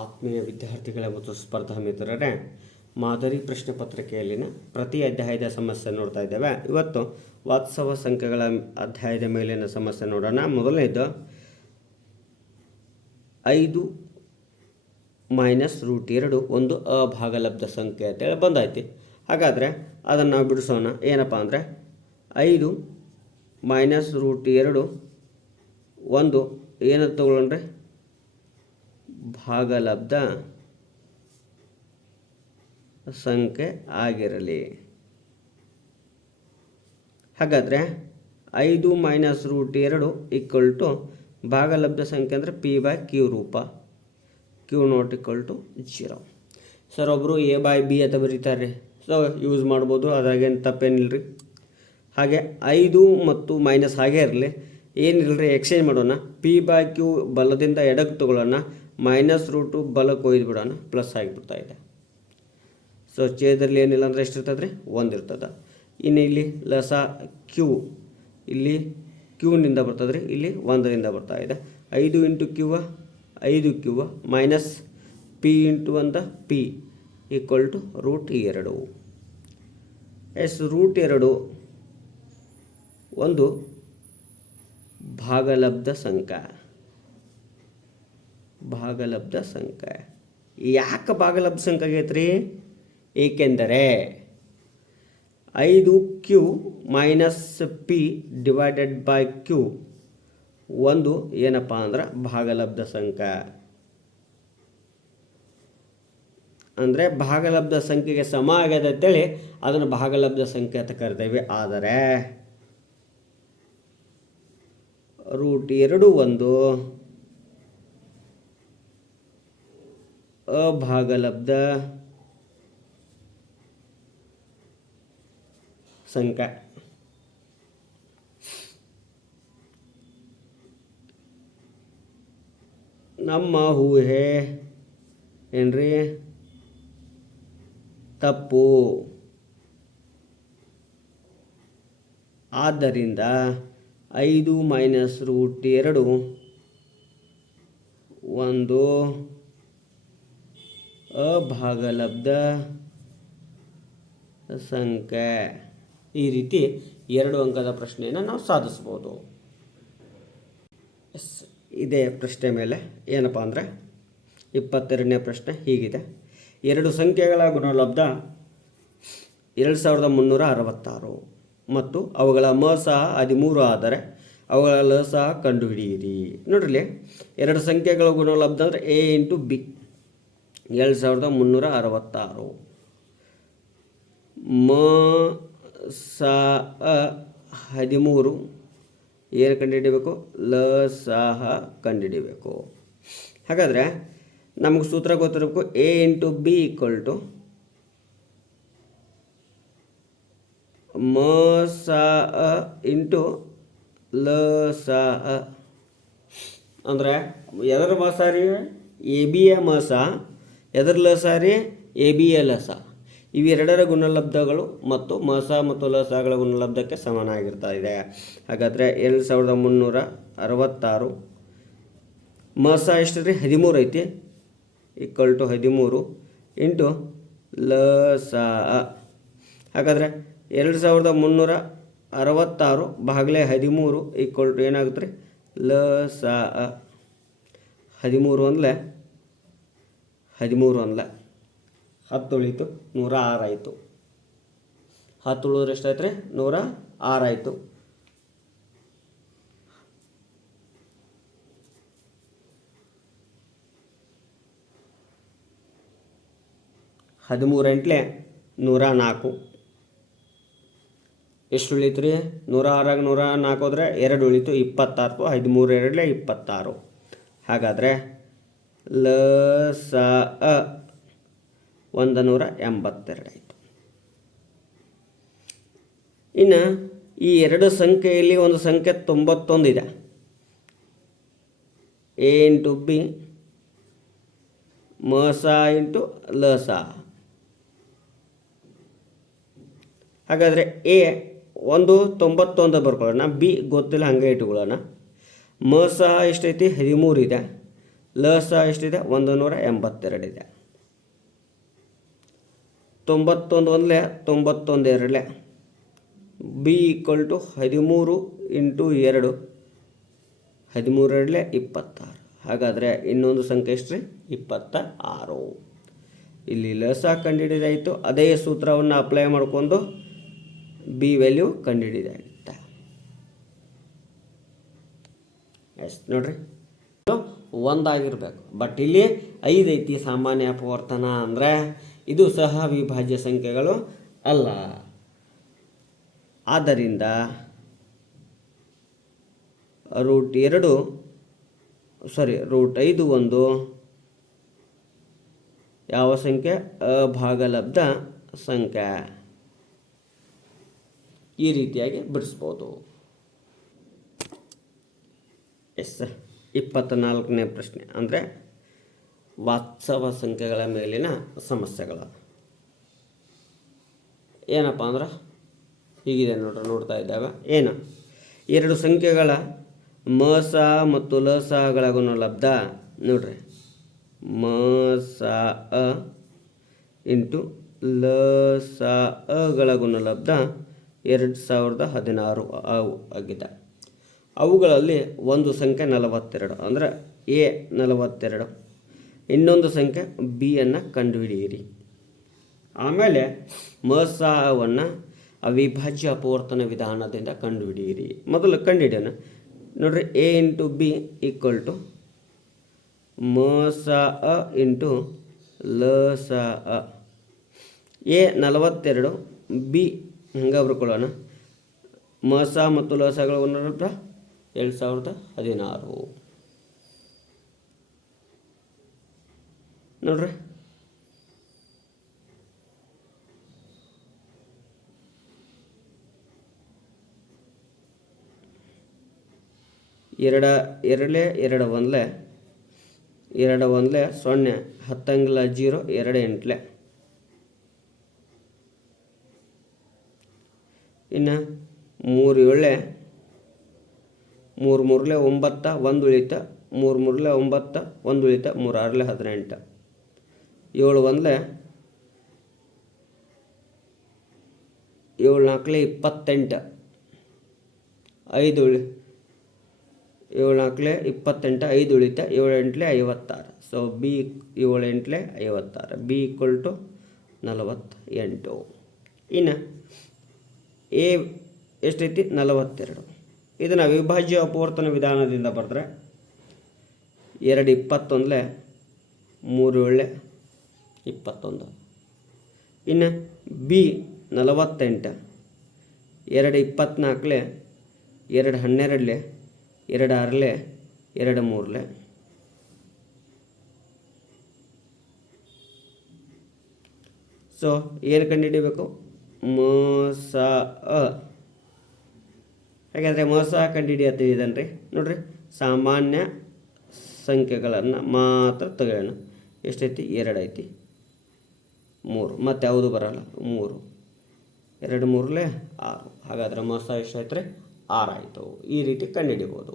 ಆತ್ಮೀಯ ವಿದ್ಯಾರ್ಥಿಗಳ ಮತ್ತು ಸ್ಪರ್ಧಾ ಮಿತ್ರರೇ, ಮಾದರಿ ಪ್ರಶ್ನೆ ಪತ್ರಿಕೆಯಲ್ಲಿನ ಪ್ರತಿ ಅಧ್ಯಾಯದ ಸಮಸ್ಯೆ ನೋಡ್ತಾ ಇದ್ದೇವೆ. ಇವತ್ತು ವಾಸ್ತವ ಸಂಖ್ಯೆಗಳ ಅಧ್ಯಾಯದ ಮೇಲಿನ ಸಮಸ್ಯೆ ನೋಡೋಣ. ಮೊದಲನೇದು 5 - √2 ಒಂದು ಅಭಾಗಲಬ್ಧ ಸಂಖ್ಯೆ ಅಂತೇಳಿ ಬಂದೈತಿ. ಹಾಗಾದರೆ ಅದನ್ನು ನಾವು ಬಿಡಿಸೋಣ. ಏನಪ್ಪ ಅಂದರೆ 5 - √2 ಒಂದು ಏನಂತ ತಗೊಳ್ಳೋಣ್ರಿ, ಭಾಗಲಬ್ಧ ಸಂಖ್ಯೆ ಆಗಿರಲಿ. ಹಾಗಾದರೆ 5 - √2 = ಭಾಗಲಬ್ಧ ಸಂಖ್ಯೆ ಅಂದರೆ P/Q ರೂಪ, Q0 = 0. ಸರ್, ಒಬ್ಬರು A/B ಅಂತ ಬರೀತಾರೆ. ಸೊ ಯೂಸ್ ಮಾಡ್ಬೋದು, ಅದ್ರಾಗೇನು ತಪ್ಪೇನಿಲ್ಲ ರೀ. ಹಾಗೆ 5 ಮತ್ತು ಮೈನಸ್ ಹಾಗೆ ಇರಲಿ, ಏನಿಲ್ಲರಿ, ಎಕ್ಸ್ಚೇಂಜ್ ಮಾಡೋಣ. P/Q ಬಲದಿಂದ ಎಡಕ್ಕೆ ತಗೊಳ್ಳೋಣ, -√2 ಬಲಕ್ಕೆ ಒಯ್ದು ಬಿಡೋಣ, ಪ್ಲಸ್ ಆಗಿಬಿಡ್ತಾ ಇದೆ. ಸೊ ಛೇದದಲ್ಲಿ ಏನಿಲ್ಲ ಅಂದರೆ ಎಷ್ಟಿರ್ತದೆ ರೀ, 1 ಇರ್ತದೆ. ಇನ್ನು ಇಲ್ಲಿ ಲಸ Q, ಇಲ್ಲಿ Qನಿಂದ ಬರ್ತದೆ ರೀ, ಇಲ್ಲಿ 1ರಿಂದ ಬರ್ತಾ ಇದೆ. 5 × Q 5Q minus P × 1 P = √2. √2 ಒಂದು ಭಾಗಲಬ್ಧ ಸಂಖ್ಯೆ. ಯಾಕೆ ಭಾಗಲಬ್ಧ ಸಂಖ್ಯೆ ಆಗೈತೆ ರೀ? ಏಕೆಂದರೆ 5Q - P / Q ಒಂದು ಏನಪ್ಪ ಅಂದ್ರೆ ಭಾಗಲಬ್ಧ ಸಂಖ್ಯೆ. ಅಂದರೆ ಭಾಗಲಬ್ಧ ಸಂಖ್ಯೆಗೆ ಸಮ ಆಗ್ಯದ ಅಂತೇಳಿ ಅದನ್ನು ಭಾಗಲಬ್ಧ ಸಂಖ್ಯೆ ಅಂತ ಕರಿತೇವೆ. ಆದರೆ √2 ಒಂದು ಅಭಾಗಲಬ್ಧ ಸಂಖ್ಯೆ. ನಮ್ಮ ಊಹೆ ಏನ್ರಿ, ತಪ್ಪು. ಆದ್ದರಿಂದ 5 - √2 ಒಂದು ಅಭಾಗಲಬ್ಧ ಸಂಖ್ಯೆ. ಈ ರೀತಿ 2 ಅಂಕದ ಪ್ರಶ್ನೆಯನ್ನು ನಾವು ಸಾಧಿಸ್ಬೋದು. ಇದೇ ಪ್ರಶ್ನೆ ಮೇಲೆ ಏನಪ್ಪ ಅಂದರೆ 22ನೇ ಪ್ರಶ್ನೆ ಹೀಗಿದೆ. 2 ಸಂಖ್ಯೆಗಳ ಗುಣಲಬ್ಧ 2366 ಮತ್ತು ಅವುಗಳ ಮಸಹ 13 ಆದರೆ ಅವುಗಳ ಲಸಹ ಕಂಡುಹಿಡಿಯಿರಿ. ನೋಡ್ರಿ, 2 ಸಂಖ್ಯೆಗಳ ಗುಣಲಬ್ಧ ಅಂದರೆ A × B 2366, ಮಸಹ 13, ಏನು ಕಂಡುಹಿಡಿಬೇಕು? ಲಸಹ ಕಂಡುಹಿಡಿಬೇಕು. ಹಾಗಾದರೆ ನಮಗೆ ಸೂತ್ರ ಗೊತ್ತಿರಬೇಕು. A × B = ಮಸಹ × ಲಸಹ. ಅಂದರೆ ಎದರ ಮಸಹ ರೀ? AB ಯ ಮಸಹ. ಎದರ ಲಸಹ ರೀ? AB ಯ ಲಸಹ. ಇವೆರಡರ ಗುಣಲಬ್ಧಗಳು ಮತ್ತು ಮಸಹ ಮತ್ತು ಲಸಹಗಳ ಗುಣಲಬ್ಧಕ್ಕೆ ಸಮನಾಗಿರ್ತಾ ಇದೆ. ಹಾಗಾದರೆ 2366 ಮಸಹ ಎಷ್ಟು ರೀ? 13 ಐತಿ, = 13 × ಲಸಹ. ಹಾಗಾದರೆ 2366 ಭಾಗಲೇ 13 = ಏನಾಗುತ್ತೆ ರೀ? ಲಸಹ. 13 1 10 ಉಳಿತು, 106 ಆಯಿತು. 10 ಉಳಿದ್ರೆ ಎಷ್ಟಾಯ್ತು ರೀ? 106 ಆಯಿತು. ಹದಿಮೂರು 8 104. ಎಷ್ಟು ಉಳಿತು ರೀ? 106 104 ಹೋದರೆ 2 ಉಳಿತು, 26. 13 2 26. ಹಾಗಾದರೆ ಲಸಹ 182 ಆಯಿತು. ಇನ್ನು ಈ 2 ಸಂಖ್ಯೆಯಲ್ಲಿ ಒಂದು ಸಂಖ್ಯೆ 91 ಇದೆ. A × B ಮಸಹ × ಲಸಹ. ಹಾಗಾದರೆ A ಒಂದು 91 ಬರ್ಕೊಳ್ಳೋಣ, B ಗೊತ್ತಿಲ್ಲ, ಹಾಗೆ ಇಟ್ಕೊಳ್ಳೋಣ. ಮಸಹ ಎಷ್ಟೈತಿ? 13 ಇದೆ. ಲಸ ಎಷ್ಟಿದೆ 182 ಇದೆ. 91 ಒಂದಲೇ 91 ಎರಡಲೇ ಬಿ ಈಕ್ವಲ್ ಟು 13 ಇಂಟು 2 13 ಎರಡಲೇ 26. ಹಾಗಾದರೆ ಇನ್ನೊಂದು ಸಂಖ್ಯೆ ಎಷ್ಟು ರೀ 26. ಇಲ್ಲಿ ಲಸ ಕಂಡುಹಿಡಿದಾಯಿತು. ಅದೇ ಸೂತ್ರವನ್ನು ಅಪ್ಲೈ ಮಾಡ್ಕೊಂಡು ಬಿ ವ್ಯಾಲ್ಯೂ ಕಂಡುಹಿಡಿದಾಯ್ತು. ಎಸ್ ನೋಡ್ರಿ ಒಂದಾಗಿರ್ಬೇಕು. ಬಟ್ ಇಲ್ಲಿ 5 ಐತಿ ಸಾಮಾನ್ಯ ಅಪವರ್ತನ ಅಂದರೆ ಇದು ಸಹ ಅವಿಭಾಜ್ಯ ಸಂಖ್ಯೆಗಳು ಅಲ್ಲ. ಆದ್ದರಿಂದ √5 ಒಂದು ಯಾವ ಸಂಖ್ಯೆ ಅಭಾಗಲಬ್ಧ ಸಂಖ್ಯೆ. ಈ ರೀತಿಯಾಗಿ ಬಿಡಿಸ್ಬೋದು. ಎಸ್ 24ನೇ ಪ್ರಶ್ನೆ ಅಂದರೆ ವಾಸ್ತವ ಸಂಖ್ಯೆಗಳ ಮೇಲಿನ ಸಮಸ್ಯೆಗಳು. ಏನಪ್ಪ ಅಂದ್ರೆ ಹೀಗಿದೆ ನೋಡ್ತಾ ಇದ್ದಾಗ ಏನು 2 ಸಂಖ್ಯೆಗಳ ಮಸ ಮತ್ತು ಲಸಗಳ ಗುಣಲಬ್ಧ ನೋಡ್ರಿ ಮಸ ಇಂಟು ಲಸಗಳ ಗುಣಲಬ್ಧ 2016 ಆಗಿದೆ. ಅವುಗಳಲ್ಲಿ ಒಂದು ಸಂಖ್ಯೆ 42 ಅಂದರೆ ಎ 42, ಇನ್ನೊಂದು ಸಂಖ್ಯೆ ಬಿ ಅನ್ನು ಕಂಡುಹಿಡಿಯಿರಿ. ಆಮೇಲೆ ಮಸವನ್ನು ಅವಿಭಾಜ್ಯ ಅಪವರ್ತನ ವಿಧಾನದಿಂದ ಕಂಡುಹಿಡಿಯಿರಿ. ಮೊದಲು ಕಂಡುಹಿಡಿಯೋಣ ನೋಡ್ರಿ. A into B equal to ಮಸ ಇಂಟು ಲಸ. ಎ 42, ಬಿ ಹಂಗೆ ಬರ್ಕೊಳ್ಳೋಣ. ಮಸ ಮತ್ತು ಲಸಗಳ ಗುಣಲಬ್ಧ 2016 ನೋಡ್ರಿ. ಎರಡಲೇ 2 ಒಂದಲೇ 0, 10 0, 2 8. ಇನ್ನು 3 7, 3 3 9, 1 ಉಳಿತ 3 3 9, 1 ಉಳಿತ 3 6 18, 7 1 7 4 28, 5 7 4 28, 5 ಉಳಿತ 7 8 56. So B 7 8 56, B equal to 48. ಇನ್ನು ಎ ಎಷ್ಟೈತಿ 42. ಇದನ್ನು ಅವಿಭಾಜ್ಯ ಅಪವರ್ತನ ವಿಧಾನದಿಂದ ಬರೆದ್ರೆ 2 21, 3 7 21. ಇನ್ನು ಬಿ 48, 2 24, 2 12, 2 6, 2 3. ಸೊ ಏನು ಕಂಡುಹಿಡಿಬೇಕು ಮಸ. ಹಾಗಾದರೆ ಮಸ ಕಂಡುಹಿಡಿಯತ್ತಿದನ್ರಿ ನೋಡ್ರಿ. ಸಾಮಾನ್ಯ ಸಂಖ್ಯೆಗಳನ್ನು ಮಾತ್ರ ತೆಗೆಯೋಣ. ಎಷ್ಟೈತಿ 2 ಐತಿ, 3 ಮತ್ತು ಯಾವುದು ಬರಲ್ಲ 3, 2 3 6. ಹಾಗಾದರೆ ಮಸ ಎಷ್ಟಾಯ್ತು ರೀ 6 ಆಯಿತು. ಈ ರೀತಿ ಕಂಡುಹಿಡಿಬೋದು.